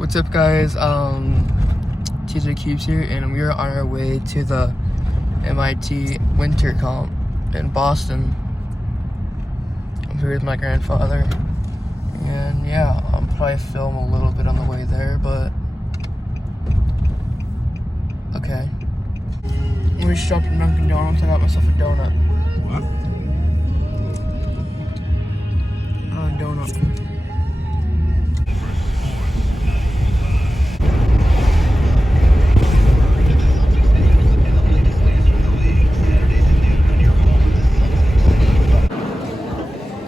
What's up, guys? TJ Cubes here, and we are on our way to the MIT Winter Comp in Boston. I'm here with my grandfather, and yeah, I'll probably film a little bit on the way there, but okay. We stopped at Dunkin' Donuts. I got myself a donut. What? A donut.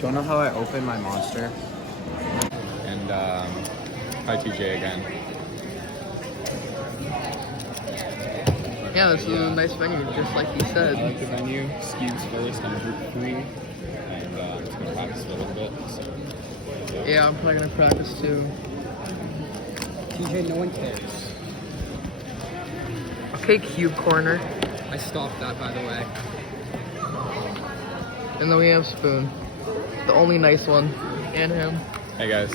Do you know how I open my Monster? And hi TJ again. Yeah, this is a nice venue, just like you I said. like the venue. Skews first on group 3, and I'm just gonna practice a little bit. So Yeah, I'm probably gonna practice too. TJ, no one cares. Okay, Cube Corner. I stopped that, by the way. And then we have Spoon, the only nice one, and him. hey guys.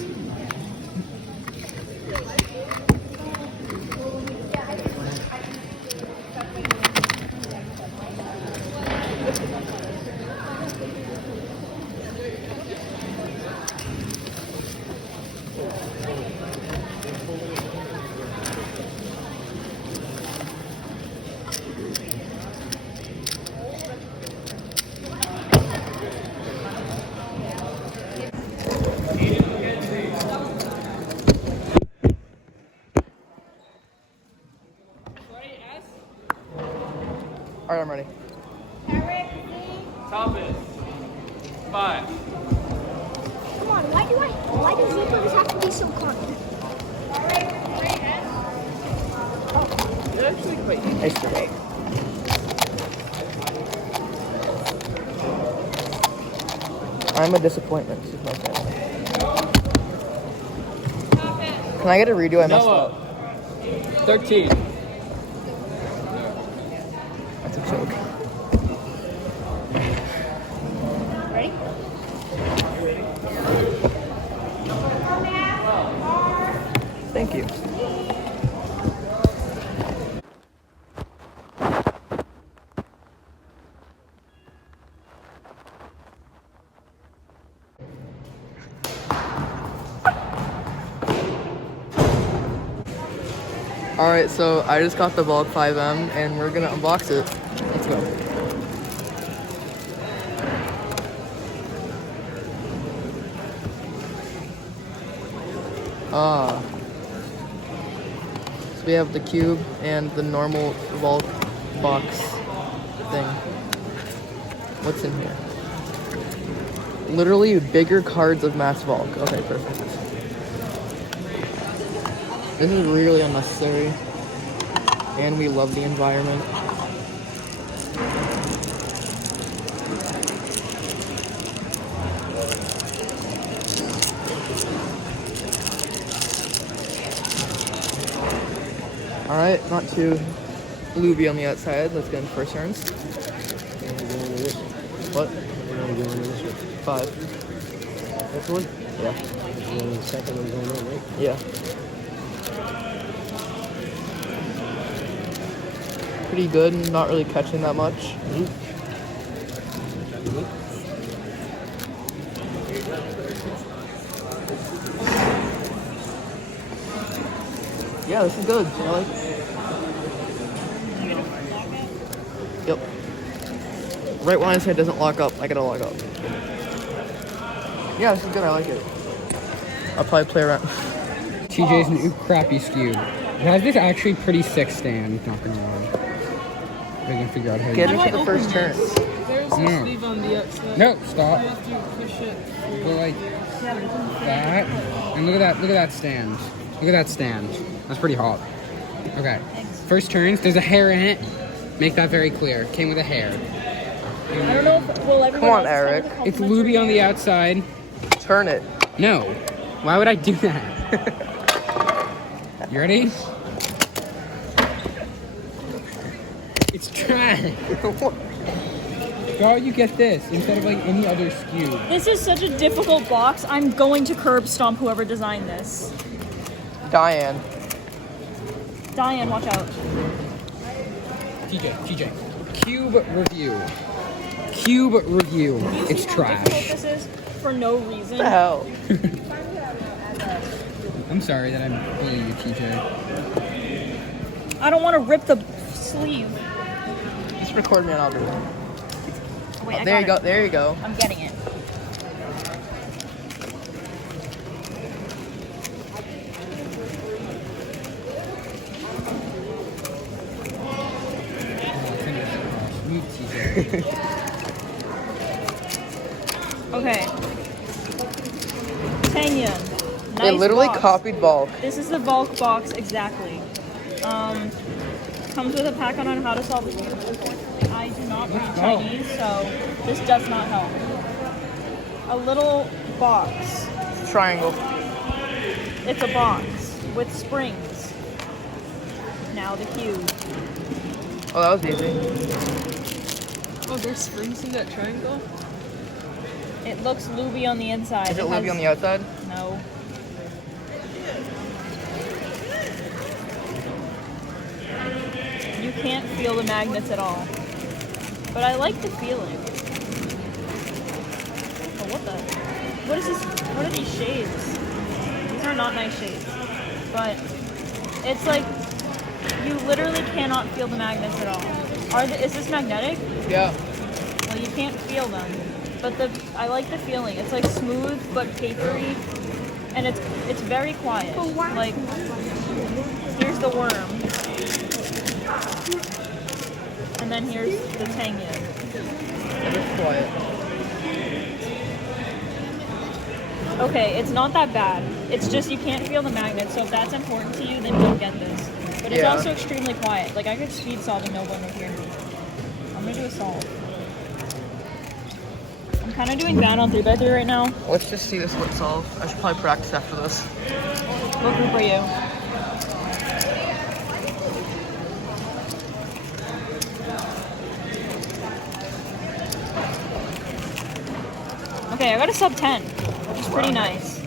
All right, I'm ready. Thomas. 5. Come on, why do zebras have to be so common? It's actually quite easy. Nice today. I'm a disappointment, is my friend. Can I get a redo? I messed up. 13. That's a joke. Ready? Thank you. Alright, so I just got the Bulk 5M and we're gonna unbox it. Let's go. So we have the Cube and the normal Bulk box thing. What's in here? Literally bigger cards of mass Bulk. Okay, perfect. This is really unnecessary, and we love the environment. Alright, not too looby on the outside. Let's get in first turns. What? 5. This one? Yeah. The second one going on, right? Yeah. Pretty good, and not really catching that much. Yeah, this is good. I like it. Yep. Right when I say it doesn't lock up, I gotta lock up. Yeah, this is good. I like it. I'll probably play around. TJ's new crappy skew. It has this actually pretty sick stand, not gonna lie. I can figure out how to Get use into the first turn. There's a No. sleeve on the outside. No, stop. You have to push it. Go like that. And look at that stand. Look at that stand. That's pretty hot. Okay. First turns, there's a hair in it. Make that very clear. Came with a hair. I don't know if will everyone Come on, else Eric. have the It's compliments looby on the outside. Turn it. No. Why would I do that? You ready? It's trash. Why would you get this instead of like any other SKU? This is such a difficult box. I'm going to curb stomp whoever designed this. Diane. Diane, watch out. TJ. Cube review. Cube review. It's See how difficult trash. this is for no reason. What the hell? I'm sorry that I'm bullying you, TJ. I don't want to rip the sleeve. Just record me and I'll do it. Wait, I There you got go. There you go. it. I'm getting it. Smooth, TJ. Okay. Tanyan. They Nice literally box. copied bulk. This is the bulk box exactly. Comes with a pack on how to solve the game. Unfortunately, I do not read Chinese, so this does not help. A little box. Triangle. It's a box with springs. Now the cube. Oh, that was easy. Oh, there's springs in that triangle? It looks looby on the inside. Is it Libby on the outside? No. You can't feel the magnets at all. But I like the feeling. Oh, what the? What is this? What are these shades? These are not nice shades. But it's like you literally cannot feel the magnets at all. Is this magnetic? Yeah. Well, you can't feel them. But I like the feeling. It's like smooth but papery, and it's very quiet. Like here's the worm, and then here's the Tanyan. It was quiet. Okay, it's not that bad. It's just you can't feel the magnet. So if that's important to you, then don't get this. But it's Yeah. also extremely quiet. Like I could speed solve and no one would hear me. I'm gonna do a solve. I'm kind of doing bad on 3x3 right now. Let's just see this one solve. I should probably practice after this. What group are you? Okay, I got a sub 10, which is pretty nice.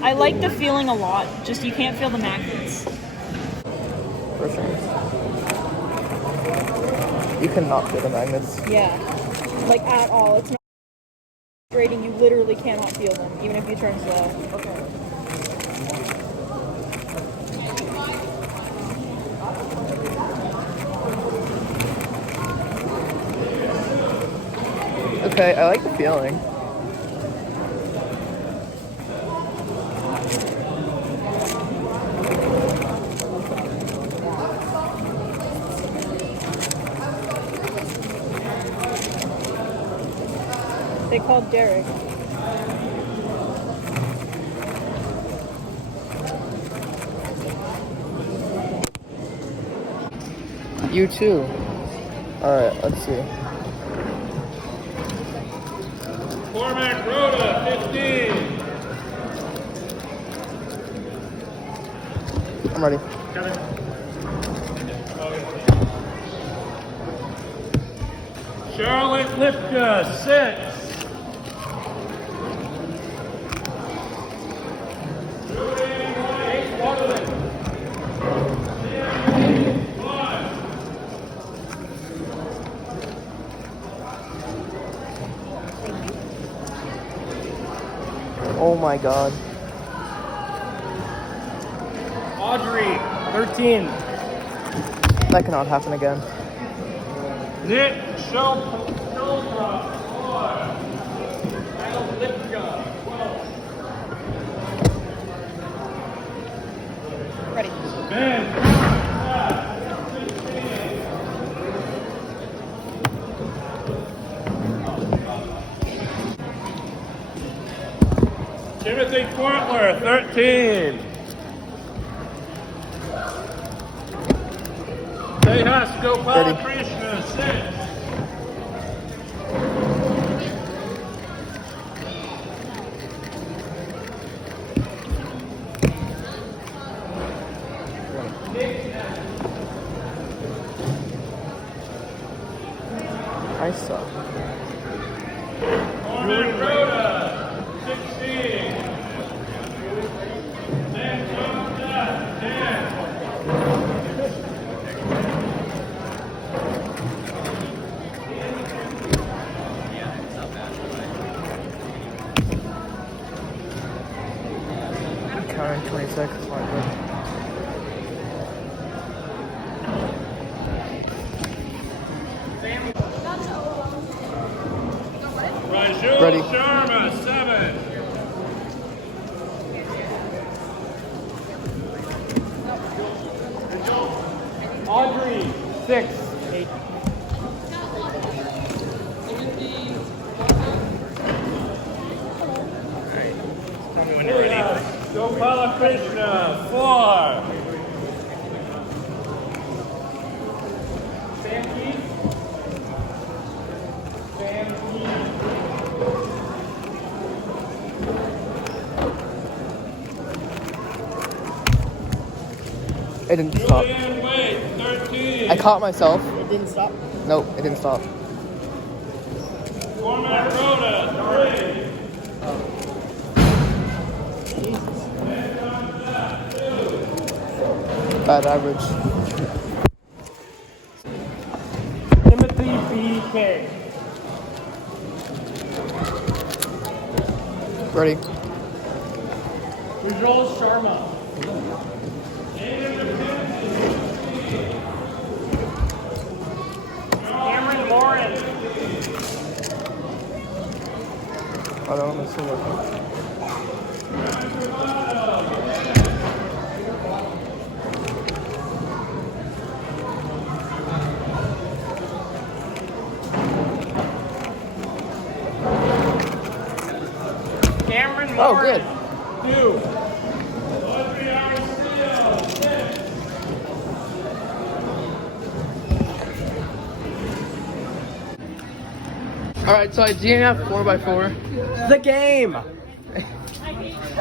I like the feeling a lot, just you can't feel the magnets. For sure. You cannot feel the magnets. Yeah, like at all. It's not vibrating, you literally cannot feel them, even if you turn slow. Okay. Okay, I like the feeling. They called Derek. You too. Alright, let's see. Cormac Rhoda, 15. I'm ready. Kevin. Charlotte Lipka, 6. Oh my god. Audrey, 13. That cannot happen again. Nick Shilbra, 4. Kyle Lipka, 12. Ready. Ben. Timothy Portler, 13. Tejas Gopalakrishna, 6. I suck. Cormac Rhoda, 16. Sam Jones, extra smart. Raju Ready. Sharma, 7. Audrey, 6. Gopala Krishna, 4. It didn't stop. Julian Wade, 13. I caught myself. It didn't stop. Nope, it didn't stop. Cormac Rhoda, 3. Bad average. Timothy B.K. Ready. Rajol Sharma. Cameron Lawrence. I don't know, it's still working. Cameron Oh, Lawrence. good. 2. Audrey Arceo, 6. Alright, so I DNF 4x4. The game.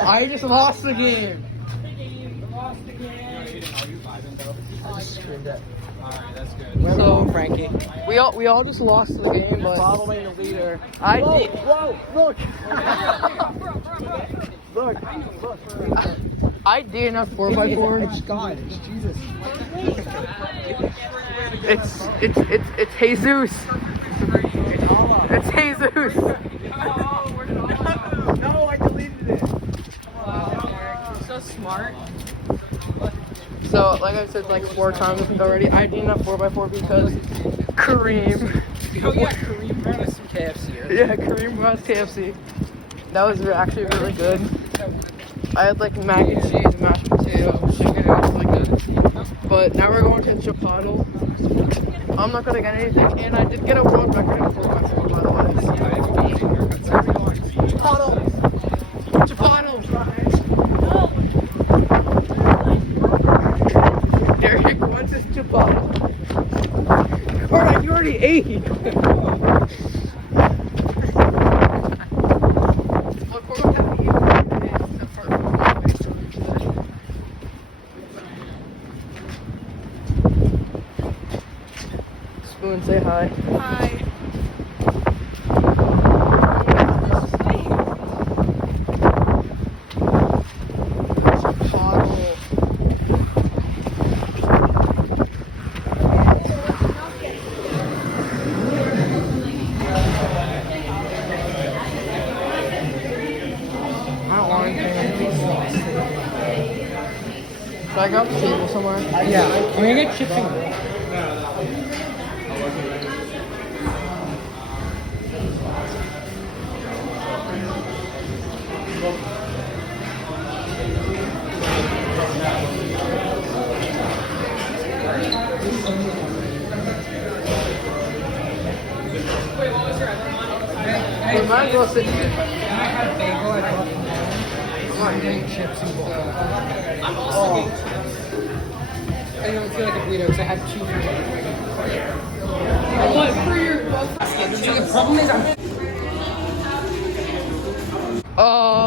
I just lost the game. So, Frankie. We all just lost the game, but Following the leader. I Whoa, did. whoa, look. Look. I DNF 4x4. It's God. It's Jesus. It's Jesus. It's Jesus. No, I deleted it. So smart. So, like I said like 4 times I think already, I DNF 4x4 because Kareem. Oh yeah, Kareem brought us some KFC. Yeah, Kareem brought us KFC. That was actually really good. I had like mac and cheese, mashed potatoes, chicken. It was really good. But now we're going to Chipotle. I'm not gonna get anything, and I did get a world record in 4x4 by the way. Chipotle. Chipotle. Derek wants his Chipotle. Alright, you already ate. Spoon, say hi. Hi. I don't want anything. Should I grab the table somewhere? Yeah, I'm gonna get chips and We might as well sit here. I had a bagel. I brought from home. I'm getting chips and bowl. I'm also getting chips. I don't feel like a burrito because I had 2 for your. The problem is I'm. Oh.